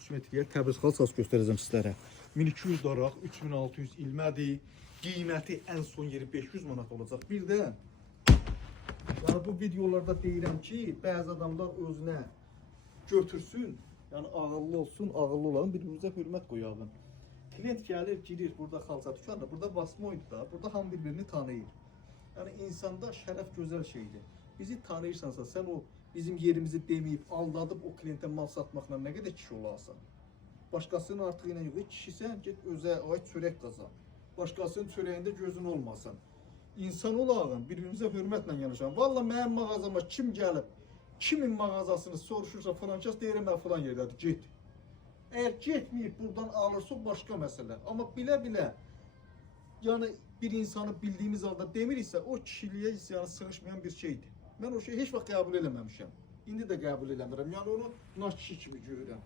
3 metrəyə Təbriz xalçası göstərəcəm sizlərə. 1200 daraq, 3600 ilmədir. Qiyməti ən son yeri 500 manat olacaq. Bir də yəni bu videolarda deyirəm ki, bəzi adamlar özünə götürsün, yəni ağıllı olsun, ağıllı olan bir-birimizə hörmət qoyalım. Klient gəlir, girir burada xalça dükanına, burada basma oydu da, burada hamı bir-birini tanıyır. Yəni insanda şərəf gözəl şeydir. Bizi tanıyırsansa, sən o bizim yerimizi deməyib, aldadıb o klientə mal satmaqla nə qədər kişi olarsan. Başqasının artığı ilə yox, kişisən, get özə ait çörək qazan. Başqasının çörəyində gözün olmasın. İnsan olağın, bir-birimizə hörmətlə yanaşan. Valla mənim mağazama kim gəlib, kimin mağazasını soruşursa falan kəs deyirəm, mən falan yerdədir, get. Əgər getməyib, buradan alırsa başqa məsələ. Amma bilə-bilə, yəni bir insanı bildiyimiz halda demiriksə, o kişiliyə yəni sığışmayan bir şeydir. Mən o şeyi heç vaxt qəbul eləməmişəm. İndi də qəbul eləmirəm. Yəni onu naş kişi kimi görürəm.